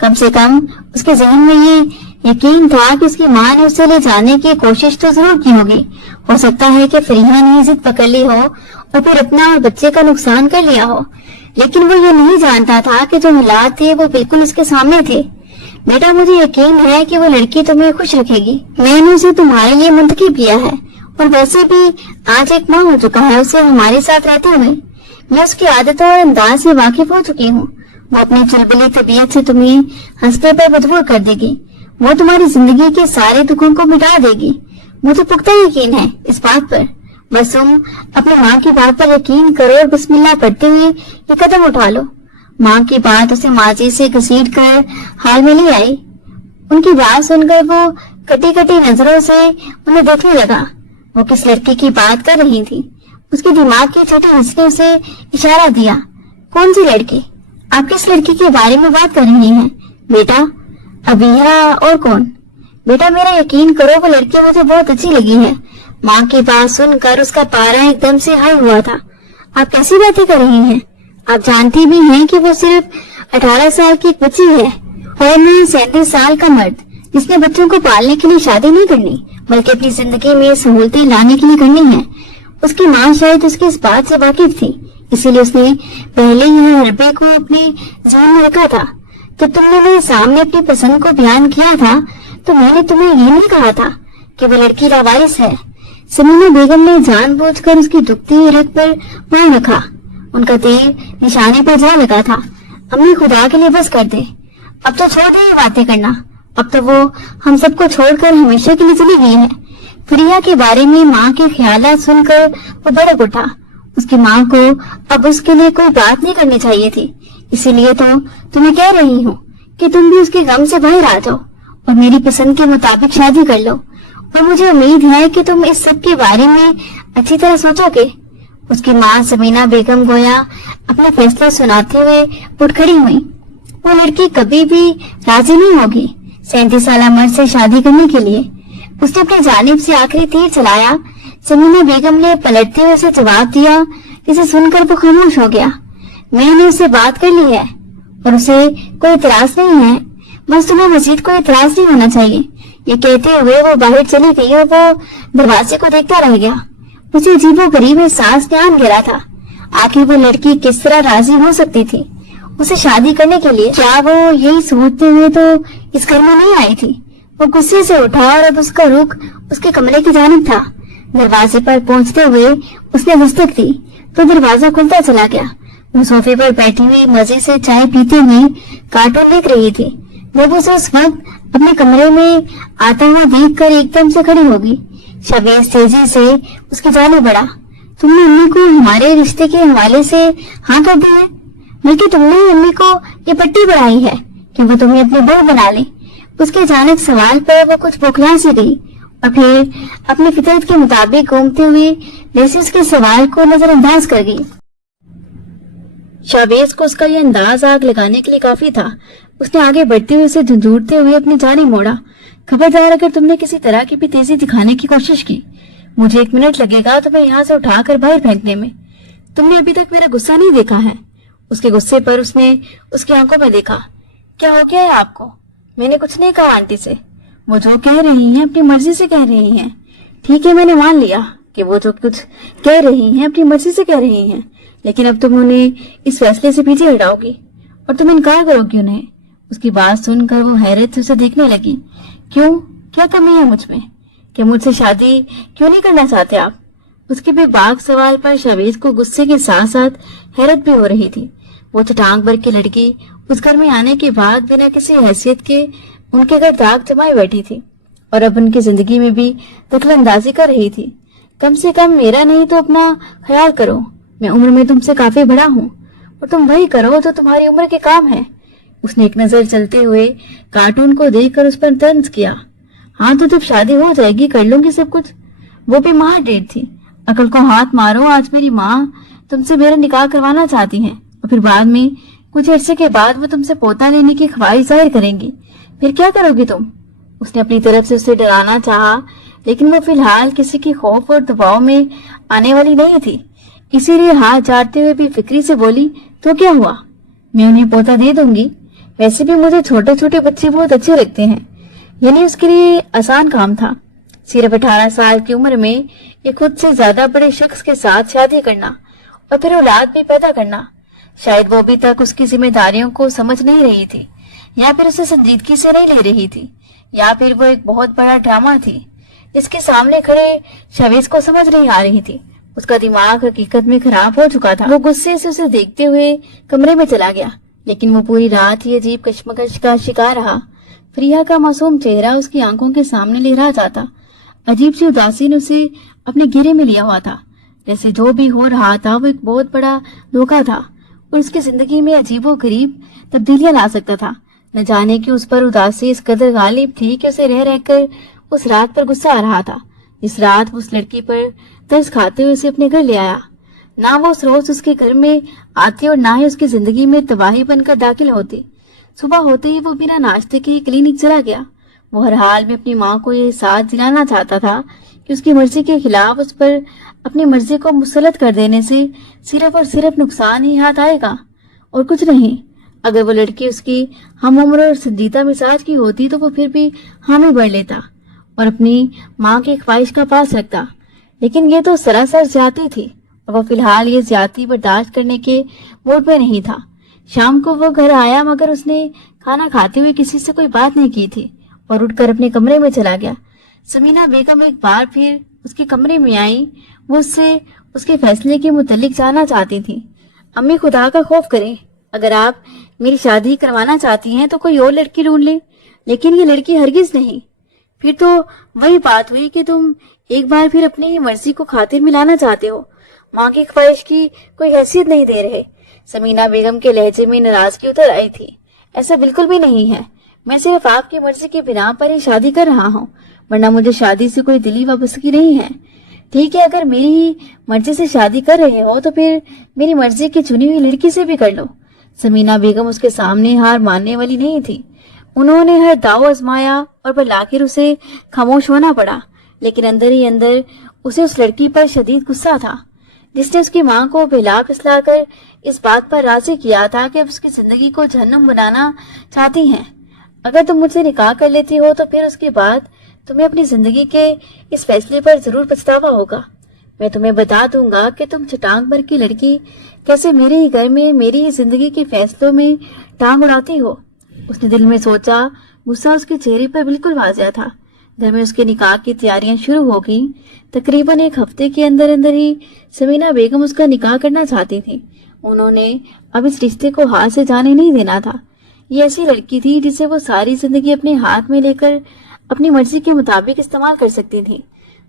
کم سے کم اس کے ذہن میں یہ یقین تھا کہ اس کی ماں نے اسے لے جانے کی کوشش تو ضرور کی ہوگی۔ ہو سکتا ہے کہ فریحہ نے ضد پکڑ لی ہو اور پھر اپنا اور بچے کا نقصان کر لیا ہو، لیکن وہ یہ نہیں جانتا تھا کہ جو حالات تھے وہ بالکل اس کے سامنے تھے۔ بیٹا، مجھے یقین ہے کہ وہ لڑکی تمہیں خوش رکھے گی۔ میں نے اسے تمہارے لیے منتخب کیا ہے، اور ویسے بھی آج ایک ماہ ہو چکا ہے اسے ہمارے ساتھ رہتے ہوئے۔ میں اس کی عادتوں اور انداز سے واقف ہو چکی ہوں۔ وہ اپنی چلبلی طبیعت سے تمہیں ہنستے پہ مجبور کر دے گی۔ وہ تمہاری زندگی کے سارے دکھوں کو مٹا دے گی۔ مجھے پختہ یقین ہے اس بات پر۔ بس تم اپنی ماں کی بات پر یقین کرو اور بسم اللہ پڑھتے ہوئے یہ قدم اٹھا لو۔ ماں کی بات اسے ماضی سے گھسیٹ کر حال میں لے آئی۔ ان کی بات سن کر وہ کٹی کٹی نظروں سے انہیں دیکھنے لگا۔ وہ کس لڑکی کی بات کر رہی تھی؟ اس کے دماغ کی چھوٹی ہنسی نے اسے اشارہ دیا۔ کون سی لڑکی؟ آپ کس لڑکی کے بارے میں بات کر رہی ہیں بیٹا؟ ابیہ اور کون؟ بیٹا میرا یقین کرو، وہ لڑکی مجھے بہت اچھی لگی ہے۔ ماں کی بات سن کر اس کا پارا ایک دم سے ہائی ہوا تھا۔ آپ کیسی باتیں کر رہی ہیں؟ آپ جانتی بھی ہیں کہ وہ صرف 18 سال کی ایک بچی ہے، اور میں 37 سال کا مرد جس نے بچوں کو پالنے کے لیے شادی نہیں کرنی بلکہ اپنی زندگی میں سہولتیں لانے کے لیے کرنی ہے۔ اس کی ماں شاید اس کی اس بات سے واقف تھی، اسی لیے اس نے پہلے ہی حربے کو اپنے ذہن میں رکھا تھا۔ جب تم نے میرے سامنے اپنی پسند کو بیان کیا تھا تو میں نے تمہیں یہ نہیں کہا تھا کہ وہ لڑکی لاوارث ہے۔ سمینا بیگم نے جان بوجھ کر اس کی دکھتی رگ پر پاؤں رکھا۔ ان کا تیر نشانے پر جا لگا تھا۔ امی خدا کے لیے بس کر دے، اب تو چھوڑ دے یہ باتیں کرنا۔ اب تو وہ ہم سب کو چھوڑ کر ہمیشہ کے لیے چلی گئی ہے۔ فریحہ کے بارے میں ماں کے خیالات سن کر وہ بھڑک اٹھا۔ اس کی ماں کو اب اس کے لیے کوئی بات نہیں کرنی چاہیے تھی، اسی لیے تو تمہیں کہہ رہی ہوں کہ تم بھی اس کے غم سے باہر آ جاؤ اور میری پسند کے مطابق شادی کر لو، اور مجھے امید ہے کہ تم اس سب کے بارے میں اچھی طرح سوچو گے۔ اس کی ماں سمینا بیگم گویا اپنا فیصلہ سناتے ہوئے اٹھ کھڑی ہوئی۔ وہ لڑکی کبھی بھی راضی نہیں ہوگی 37 سالہ مرد سے شادی کرنے کے لیے۔ اس نے اپنی جانب سے آخری تیر چلایا۔ سمینا بیگم نے پلٹتے ہوئے اسے جواب دیا، جسے سن کر وہ خاموش ہو گیا۔ میں نے اس سے بات کر لی ہے اور اسے کوئی اعتراض نہیں ہے، بس تمہیں مزید کوئی اعتراض نہیں ہونا چاہیے۔ یہ کہتے ہوئے وہ باہر چلی گئی اور وہ دروازے کو دیکھتا رہ گیا۔ اسے عجیب و غریب احساس نے آن گھیرا تھا۔ آخر وہ لڑکی کس طرح راضی ہو سکتی تھی اسے شادی کرنے کے لیے؟ کیا وہ یہی سوچتے ہوئے تو اس گھر میں نہیں آئی تھی؟ وہ غصے سے اٹھا اور اب اس کا رخ اس کے کمرے کی جانب تھا۔ دروازے پر پہنچتے ہوئے اس نے دستک دی تو دروازہ کھلتا چلا گیا۔ وہ صوفے پر بیٹھی ہوئی مزے سے چائے پیتے ہوئے کارٹون دیکھ رہی تھی جب اسے اس وقت اپنے کمرے میں آتا ہوا دیکھ کر ایک دم سے کھڑی ہوگی۔ شہویز تیزی سے اس کی جانب بڑھا۔ تم نے امی کو ہمارے رشتے کے حوالے سے ہاں کر دی ہے، بلکہ تم نے امی کو یہ پٹی بڑھائی ہے کہ وہ تمہیں اپنی بہو بنا لے۔ اس کے اچانک سوال پر وہ کچھ بوکھلا سی گئی اور پھر اپنی فطرت کے مطابق گھومتے ہوئے جیسے اس کے سوال کو نظر انداز کر گئی۔ شاہبیز کو اس کا یہ انداز آگ لگانے کے لیے کافی تھا۔ اس نے آگے بڑھتے ہوئے اسے جھنجھوڑتے ہوئے اپنی جانب موڑا۔ خبردار، اگر تم نے کسی طرح کی بھی تیزی دکھانے کی کوشش کی، مجھے 1 منٹ لگے گا تمہیں یہاں سے اٹھا کر باہر پھینکنے میں۔ تم نے ابھی تک میرا غصہ نہیں دیکھا ہے۔ اس کے غصے پر اس نے اس کی آنکھوں میں دیکھا۔ کیا ہو گیا ہے آپ کو؟ میں نے کچھ نہیں کہا آنٹی سے۔ وہ جو کہہ رہی ہیں اپنی مرضی سے کہہ رہی ہیں۔ ٹھیک ہے، میں نے مان لیا کہ وہ جو کچھ کہہ رہی ہیں اپنی مرضی سے کہہ رہی ہیں، لیکن اب تم انہیں اس فیصلے سے پیچھے ہٹاؤ گی اور تم انکار کرو گی انہیں۔ اس کی بات سن کر وہ حیرت سے اسے دیکھنے لگی۔ کیوں؟ کیا کمی ہے مجھ میں کہ مجھ سے شادی کیوں نہیں کرنا چاہتے آپ؟ اس کے بے باک سوال پر شاہبیز کو غصے کے ساتھ ساتھ حیرت بھی ہو رہی تھی۔ وہ چٹانگ بھر کی لڑکی اس گھر میں آنے کے بعد بنا کسی حیثیت کے ان کے گھر داغ جمائے بیٹھی تھی اور اب ان کی زندگی میں بھی دخل اندازی کر رہی تھی۔ کم سے کم میرا نہیں تو اپنا خیال کرو۔ میں عمر میں تم سے کافی بڑا ہوں اور تم وہی کرو جو تمہاری عمر کے کام ہے۔ اس نے ایک نظر چلتے ہوئے کارٹون کو دیکھ کر اس پر طنز کیا۔ ہاں تو جب شادی ہو جائے گی کر لوں گی سب کچھ۔ وہ بھی ماں ڈیڑھ تھی۔ عقل کو ہاتھ مارو، آج میری ماں تم سے میرا نکاح کروانا چاہتی ہیں اور پھر بعد میں کچھ عرصے کے بعد وہ تم سے پوتا لینے کی خواہش ظاہر کریں گی، پھر کیا کرو گی تم؟ اس نے اپنی طرف سے اسے ڈرانا چاہا، لیکن وہ فی الحال کسی کی خوف اور دباؤ میں آنے والی نہیں تھی، اسی لیے ہاتھ جاڑتے ہوئے بھی فکری سے بولی، تو کیا ہوا؟ میں انہیں پوتا دے دوں گی۔ ویسے بھی مجھے چھوٹے چھوٹے بچے بہت اچھے لگتے ہیں۔ یعنی اس کے لیے آسان کام تھا، صرف 18 سال کی عمر میں ایک خود سے زیادہ بڑے شخص کے ساتھ شادی کرنا اور پھر اولاد بھی پیدا کرنا۔ شاید وہ ابھی تک اس کی ذمہ داریوں کو سمجھ نہیں رہی تھی، یا پھر اسے سنجیدگی سے نہیں لے رہی تھی، یا پھر وہ ایک بہت بڑا ڈرامہ تھی جس کے سامنے کھڑے شاہبیز کو سمجھ نہیں آ رہی تھی۔ اس کا دماغ حقیقت میں خراب ہو چکا تھا۔ وہ غصے سے اسے دیکھتے ہوئے کمرے میں چلا گیا، لیکن وہ پوری رات ہی عجیب کشمکش کا شکار رہا۔ فریحہ کا معصوم چہرہ اس کی آنکھوں کے سامنے لہرا جاتا، عجیب سی اداسی نے اسے اپنے گھیرے میں لیا ہوا تھا، جیسے جو بھی ہو رہا تھا وہ ایک بہت بڑا دھوکہ تھا اور اس کی زندگی میں عجیب و غریب تبدیلیاں لا سکتا تھا۔ نہ جانے کہ اس پر اداسی اس قدر غالب تھی کہ اسے رہ رہ کر اس رات پر غصہ آ رہا تھا جس رات وہ اس لڑکی پر ترس کھاتے ہوئے اسے اپنے گھر لے آیا۔ نہ وہ اس روز اس کے گھر میں آتی اور نہ ہی اس کی زندگی میں تباہی بن کر داخل ہوتی۔ صبح ہوتے ہی وہ بنا ناشتے کے کلینک چلا گیا۔ وہ ہر حال میں اپنی ماں کو یہ احساس دلانا چاہتا تھا کہ اس کی مرضی کے خلاف اس پر اپنی مرضی کو مسلط کر دینے سے صرف اور صرف نقصان ہی ہاتھ آئے گا اور کچھ نہیں۔ اگر وہ لڑکی اس کی ہم عمر اور سنجیدہ مزاج کی ہوتی تو وہ پھر بھی حامی بڑھ لیتا اور اپنی ماں کی خواہش کا پاس رکھتا، لیکن یہ تو سراسر زیادتی تھی اور وہ فی الحال یہ زیادتی برداشت کرنے کے موڈ میں نہیں تھا۔ شام کو وہ گھر آیا مگر اس نے کھانا کھاتے ہوئے کسی سے کوئی بات نہیں کی تھی اور اٹھ کر اپنے کمرے میں چلا گیا۔ سمینہ بیگم ایک بار پھر اس کے کمرے میں آئی۔ وہ اس سے اس کے فیصلے کے متعلق جاننا چاہتی تھی۔ امی خدا کا خوف کریں، اگر آپ میری شادی کروانا چاہتی ہیں تو کوئی اور لڑکی ڈھونڈ لیں، لیکن یہ لڑکی ہرگز نہیں۔ پھر تو وہی بات ہوئی کہ تم ایک بار پھر اپنی ہی مرضی کو خاطر ملانا چاہتے ہو، ماں کی خواہش کی کوئی حیثیت نہیں دے رہے۔ سمینہ بیگم کے لہجے میں ناراضگی اتر آئی تھی۔ ایسا بالکل بھی نہیں ہے، میں صرف آپ کی مرضی کی بنا پر ہی شادی کر رہا ہوں، ورنہ مجھے شادی سے کوئی دلی وابستگی نہیں ہے۔ ٹھیک ہے، اگر میری ہی مرضی سے شادی کر رہے ہو تو پھر میری مرضی کی چنی ہوئی لڑکی سے بھی کر لو۔ سمینہ بیگم اس کے سامنے ہار ماننے والی نہیں تھی۔ انہوں نے ہر داؤ آزمایا اور بالآخر اسے خاموش ہونا پڑا، لیکن اندر ہی اندر اسے اس لڑکی پر شدید غصہ تھا جس نے اس کی ماں کو بہلا پھسلا کر اس بات پر راضی کیا تھا کہ اب اس کی زندگی کو جہنم بنانا چاہتی ہیں۔ اگر تم مجھ سے نکاح کر لیتی ہو تو پھر اس کے بعد تمہیں اپنی زندگی کے اس فیصلے پر ضرور پچھتاوا ہوگا۔ میں تمہیں بتا دوں گا کہ تم چٹانگ بھر کی لڑکی کیسے میرے ہی گھر میں میری ہی زندگی کے فیصلوں میں ٹانگ اڑاتی ہو۔ اس نے دل میں سوچا، غصہ اس کے چہرے پر بالکل واضح تھا۔ گھر میں اس کے نکاح کی تیاریاں شروع ہو گئیں۔ تقریباً ایک ہفتے کے اندر اندر ہی سمینہ بیگم اس کا نکاح کرنا چاہتی تھی۔ انہوں نے اب اس رشتے کو ہاتھ سے جانے نہیں دینا تھا۔ یہ ایسی لڑکی تھی جسے وہ ساری زندگی اپنے ہاتھ میں لے کر اپنی مرضی کے مطابق استعمال کر سکتی تھی۔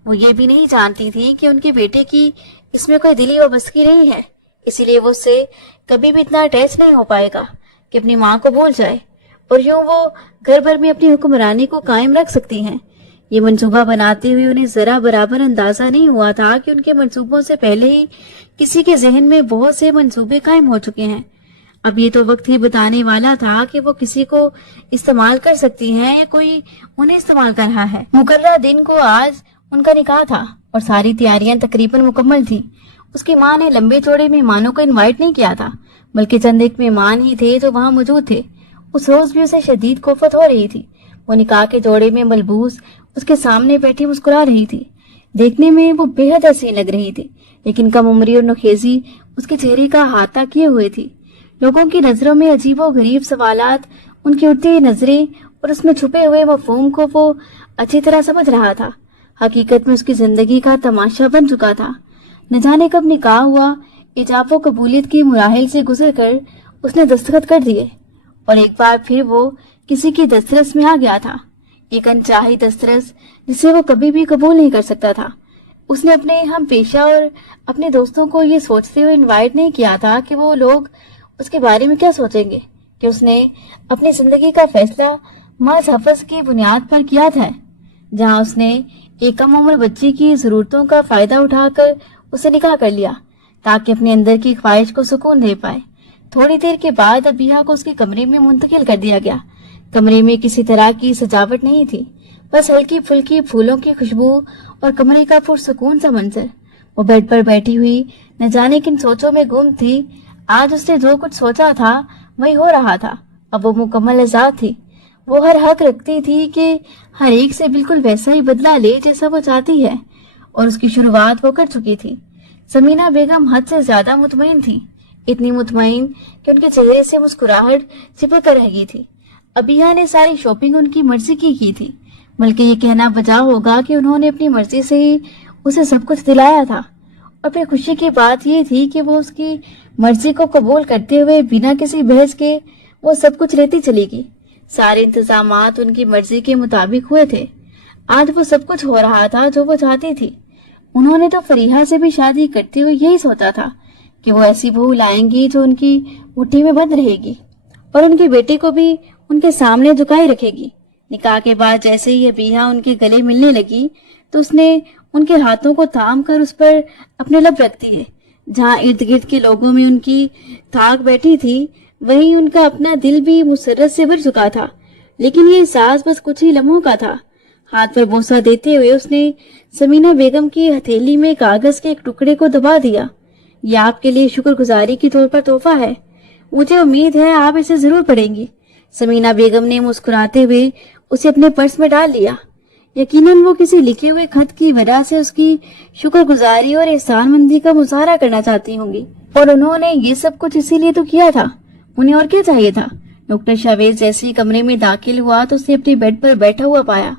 وہ یہ بھی نہیں جانتی تھی کہ ان کے بیٹے کی اس میں کوئی دلی وابستگی نہیں ہے، اسی لیے وہ اس سے کبھی بھی اتنا اٹیچ نہیں ہو پائے گا کہ اپنی ماں کو بھول جائے۔ और यूं वो घर भर में अपनी हुक्मरानी को कायम रख सकती हैं। ये मंसूबा बनाते हुए उन्हें जरा बराबर अंदाजा नहीं हुआ था कि उनके मंसूबों से पहले ही किसी के जहन में बहुत से मंसूबे कायम हो चुके हैं। अब ये तो वक्त ही बताने वाला था कि वो किसी को इस्तेमाल कर सकती हैं या कोई उन्हें इस्तेमाल कर रहा है। मुकर्रर दिन को आज उनका निकाह था और सारी तैयारियां तकरीबन मुकम्मल थी। उसकी माँ ने लंबे चौड़े मेहमानों को इनवाइट नहीं किया था, बल्कि चंद एक मेहमान ही थे जो वहां मौजूद थे। उस रोज भी उसे शदीद कोफत हो रही थी। वो निकाह के जोड़े में मलबूस उसके सामने बैठी मुस्कुरा रही थी। देखने में वो बेहद हसीन लग रही थी, लेकिन कम उम्री और नखेजी उसके चेहरे का हाथा किए हुए थी। लोगों की नजरों में अजीबो गरीब सवालात, उनकी उड़ती हुई नजरें और उसमें छुपे हुए मफहूम को वो अच्छी तरह समझ रहा था। हकीकत में उसकी जिंदगी का तमाशा बन चुका था। न जाने कब निकाह हुआ, इजाफो कबूलियत की मुराहिल से गुजर कर उसने दस्तखत कर दिए और एक बार फिर वो किसी की दस्तरस में आ गया था। एक अनचाही दस्तरस जिसे वो कभी भी कबूल नहीं कर सकता था। उसने अपने हम पेशा और अपने दोस्तों को ये सोचते हुए इनवाइट नहीं किया था कि वो लोग उसके बारे में क्या सोचेंगे, कि उसने अपनी जिंदगी का फैसला महज हफ्ज की बुनियाद पर किया था, जहां उसने एक कम उम्र बच्ची की जरूरतों का फायदा उठाकर उसे निकाह कर लिया ताकि अपने अंदर की ख्वाहिश को सुकून दे पाए। थोड़ी देर के बाद अबीहा को उसके कमरे में मुंतकिल कर दिया गया। कमरे में किसी तरह की सजावट नहीं थी, बस हल्की फुल्की फूलों की खुशबू और कमरे का पुरसुकून सा मंजर। वो बेड पर बैठी हुई न जाने किन सोचों में गुम थी। आज उसने जो कुछ सोचा था वही हो रहा था। अब वो मुकम्मल आजाद थी। वो हर हक रखती थी कि हर एक से बिल्कुल वैसा ही बदला ले जैसा वो चाहती है, और उसकी शुरुआत वो कर चुकी थी। समीना बेगम हद से ज्यादा मुतमईन थी, इतनी मुतमईन कि उनके चेहरे से मुस्कुराहट चिपक कर रह गई थी। अबीहा ने सारी शॉपिंग उनकी मर्जी की थी, बल्कि ये कहना बजा होगा कि उन्होंने अपनी मर्जी से ही उसे सब कुछ दिलाया था। और फिर खुशी की बात ये थी कि वो उसकी मर्जी को कबूल करते हुए बिना किसी बहस के वो सब कुछ लेती चली गई। सारे इंतजामात उनकी मर्जी के मुताबिक हुए थे। आज वो सब कुछ हो रहा था जो वो चाहती थी। उन्होंने तो फरीहा से भी शादी करते हुए यही सोचा था कि वो ऐसी बहू लाएंगी जो उनकी मुट्ठी में बंद रहेगी और उनके बेटे को भी उनके सामने झुकाए रखेगी। निकाह के बाद जैसे ही अबीहा उनके गले मिलने लगी तो उसने उनके हाथों को थाम कर उस पर अपने लब रख दिए। जहाँ इर्द गिर्द के लोगों में उनकी थाक बैठी थी, वहीं उनका अपना दिल भी मुसर्रत से भर चुका था। लेकिन ये एहसास बस कुछ ही लम्हों का था। हाथ पर बोसा देते हुए उसने समीना बेगम की हथेली में कागज के एक टुकड़े को दबा दिया। ये आपके लिए शुक्रगुजारी के तौर पर तोहफा है। मुझे उम्मीद है आप इसे जरूर पढ़ेंगी। समीना बेगम ने मुस्कुराते हुए उसे अपने पर्स में डाल लिया। यकीनन वो किसी लिखे हुए खत की वजह से उसकी शुक्रगुजारी और एहसानमंदी का मुजाहरा करना चाहती होंगी, और उन्होंने ये सब कुछ इसीलिए तो किया था। उन्हें और क्या चाहिए था। डॉक्टर शावेज जैसे ही कमरे में दाखिल हुआ तो उसे अपनी बेड पर बैठा हुआ पाया,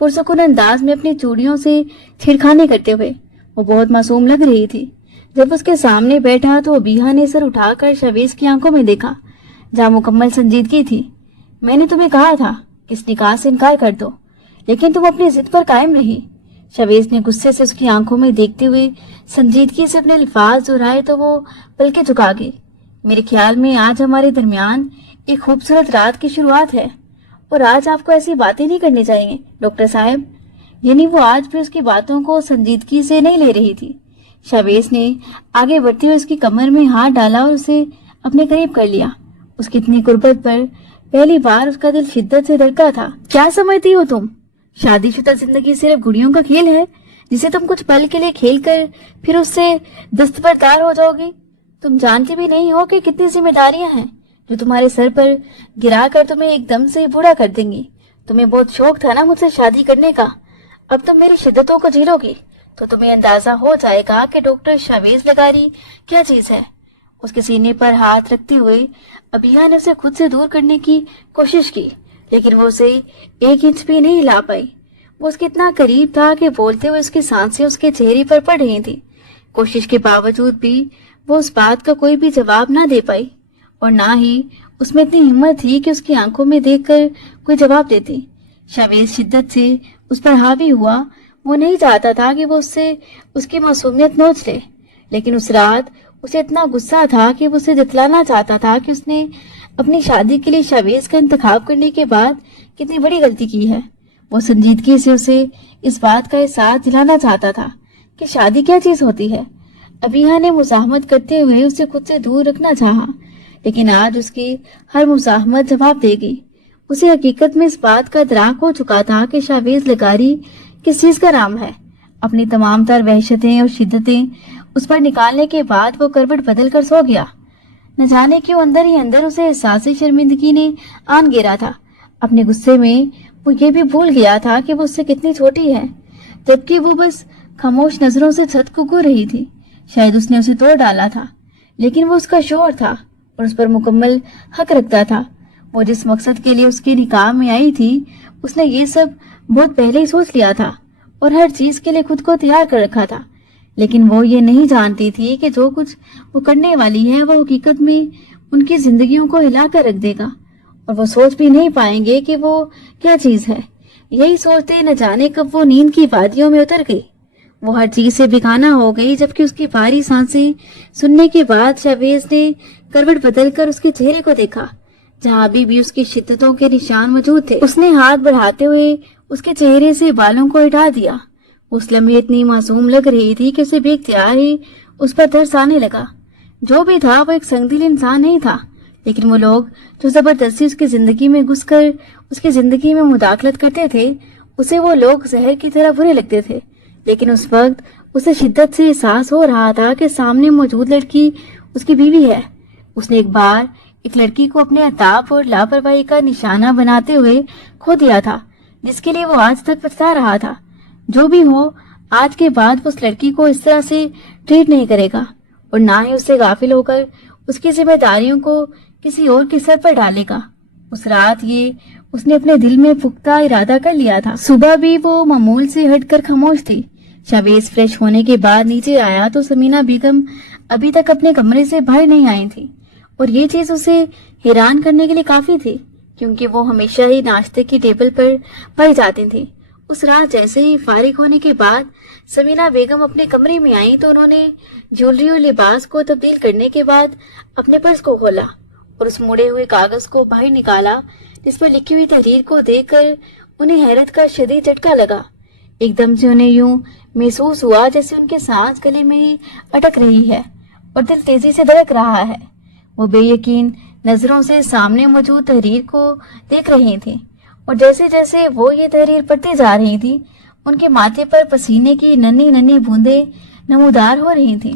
पुरसुकून अंदाज में अपनी चूड़ियों से छेड़खानी करते हुए। वो बहुत मासूम लग रही थी। जब उसके सामने बैठा तो अबीहा ने सर उठाकर शावेज की आंखों में देखा, जहाँ मुकम्मल संजीदगी थी। मैंने तुम्हें कहा था इस निकाह से इनकार कर दो, लेकिन तुम अपनी जिद पर कायम रही। शावेज ने गुस्से से उसकी आंखों में देखते हुए संजीदगी से अपने अल्फाज दोहराए तो वो पलके झुका गई। मेरे ख्याल में आज हमारे दरमियान एक खूबसूरत रात की शुरुआत है, और आज आपको ऐसी बातें नहीं करनी चाहिए डॉक्टर साहब। यानी वो आज भी उसकी बातों को संजीदगी से नहीं ले रही थी। शावेज ने आगे बढ़ते हुए उसकी कमर में हाथ डाला और उसे अपने करीब कर लिया। उसकी इतनी कुर्बत पर पहली बार उसका दिल शिद्दत से धड़का था। क्या समझती हो तुम? शादीशुदा जिंदगी सिर्फ गुड़ियों का खेल है जिसे तुम कुछ पल के लिए खेल कर फिर उससे दस्तबरदार हो जाओगी। तुम जानती भी नहीं हो कि कितनी जिम्मेदारियां हैं जो तुम्हारे सर पर गिरा कर तुम्हें एकदम से बूढ़ा कर देंगी। तुम्हें बहुत शौक था ना मुझसे शादी करने का। अब तुम मेरी शिद्दतों को झेलोगी तो तुम्हें अंदाजा हो जाएगा कि डॉक्टर शावेज लगारी क्या चीज है। उसके सीने पर हाथ रखते हुए अबीहा ने उसे खुद से दूर करने की कोशिश की, लेकिन वो उसे एक इंच भी नहीं हिला पाई। वो उसके इतना करीब था कि बोलते हुए उसकी सांसें उसके चेहरे पर पड़ रही थी। कोशिश के बावजूद भी वो उस बात का कोई भी जवाब ना दे पाई, और ना ही उसमें इतनी हिम्मत थी कि उसकी आंखों में देखकर कोई जवाब देती। शावेज शिद्दत से उस पर हावी हुआ। वो नहीं चाहता था कि वो उससे उसकी मासूमियत नोच ले, लेकिन उस रात उसे इतना गुस्सा था कि वो उसे जतलाना चाहता था कि उसने اپنی شادی کے لیے شاویز کا انتخاب کرنے کے بعد کتنی بڑی غلطی کی ہے۔ وہ سنجیدگی سے اسے اس بات کا احساس دلانا چاہتا تھا کہ شادی کیا چیز ہوتی ہے۔ ابیحا نے مزاحمت کرتے ہوئے اسے خود سے دور رکھنا چاہا، لیکن آج اس کی ہر مزاحمت جواب دے گئی۔ اسے حقیقت میں اس بات کا ادراک ہو چکا تھا کہ شاویز لگاری کس چیز کا نام ہے۔ اپنی تمام تر وحشتیں اور شدتیں اس پر نکالنے کے بعد وہ کروٹ بدل کر سو گیا۔ نہ جانے کیوں اندر ہی اندر اسے احساس شرمندگی نے آن گھیرا تھا۔ اپنے غصے میں وہ یہ بھی بھول گیا تھا کہ وہ اس سے کتنی چھوٹی ہے، جبکہ وہ بس خاموش نظروں سے چھت کو گھور رہی تھی۔ شاید اس نے اسے توڑ ڈالا تھا، لیکن وہ اس کا شوہر تھا اور اس پر مکمل حق رکھتا تھا۔ وہ جس مقصد کے لیے اس کے نکاح میں آئی تھی، اس نے یہ سب بہت پہلے ہی سوچ لیا تھا اور ہر چیز کے لیے خود کو تیار کر رکھا تھا۔ لیکن وہ یہ نہیں جانتی تھی کہ جو کچھ وہ کرنے والی ہے وہ حقیقت میں ان کی زندگیوں کو ہلا کر رکھ دے گا، اور وہ سوچ بھی نہیں پائیں گے کہ وہ کیا چیز ہے۔ یہی سوچتے نہ جانے کب وہ نیند کی وادیوں میں اتر گئی۔ وہ ہر چیز سے بیگانہ ہو گئی، جبکہ اس کی بھاری سانسیں سننے کے بعد شاویز نے کروٹ بدل کر اس کے چہرے کو دیکھا، جہاں ابھی بھی اس کی شدتوں کے نشان موجود تھے۔ اس نے ہاتھ بڑھاتے ہوئے اس کے چہرے سے بالوں کو ہٹا دیا۔ اس لمحے اتنی معصوم لگ رہی تھی کہ اسے بے اختیار ہی اس پر ترس آنے لگا۔ جو بھی تھا وہ ایک سنگدل انسان نہیں تھا، لیکن وہ لوگ جو زبردستی اس کی زندگی میں گھس کر اس کی زندگی میں مداخلت کرتے تھے، اسے وہ لوگ زہر کی طرح برے لگتے تھے۔ لیکن اس وقت اسے شدت سے احساس ہو رہا تھا کہ سامنے موجود لڑکی اس کی بیوی ہے۔ اس نے ایک بار ایک لڑکی کو اپنے عتاب اور لاپرواہی کا نشانہ بناتے ہوئے کھو دیا تھا، جس کے لیے وہ آج تک پچھتا رہا تھا۔ جو بھی ہو، آج کے بعد وہ اس لڑکی کو اس طرح سے ٹریٹ نہیں کرے گا، اور نہ ہی اس سے غافل ہو کر اس کی ذمہ داریوں کو کسی اور کے سر پر ڈالے گا۔ اس رات یہ اس نے اپنے دل میں پختہ ارادہ کر لیا تھا۔ صبح بھی وہ معمول سے ہٹ کر خاموش تھی۔ شاویز فریش ہونے کے بعد نیچے آیا تو سمینا بیگم ابھی تک اپنے کمرے سے باہر نہیں آئی تھی، اور یہ چیز اسے حیران کرنے کے لیے کافی تھی، کیونکہ وہ ہمیشہ ہی ناشتے کی ٹیبل پر پائی جاتی تھی۔ اس رات جیسے ہی فارغ ہونے کے بعد سمینا بیگم اپنے کمرے میں آئی تو انہوں نے جیولری اور لباس کو تبدیل کرنے کے بعد اپنے پرس کو کھولا اور اس مڑے ہوئے کاغذ کو باہر نکالا، جس پر لکھی ہوئی تحریر کو دیکھ کر انہیں حیرت کا شدید جھٹکا لگا۔ ایک دم سے انہیں یوں محسوس ہوا جیسے ان کے سانس گلے میں ہی اٹک رہی ہے اور دل تیزی سے دھڑک رہا ہے۔ وہ بے یقین نظروں سے سامنے موجود تحریر کو دیکھ رہی تھی، اور جیسے جیسے وہ یہ تحریر پڑھتی جا رہی تھی، ان کے ماتھے پر پسینے کی ننھی ننھی بوندیں نمودار ہو رہی تھیں۔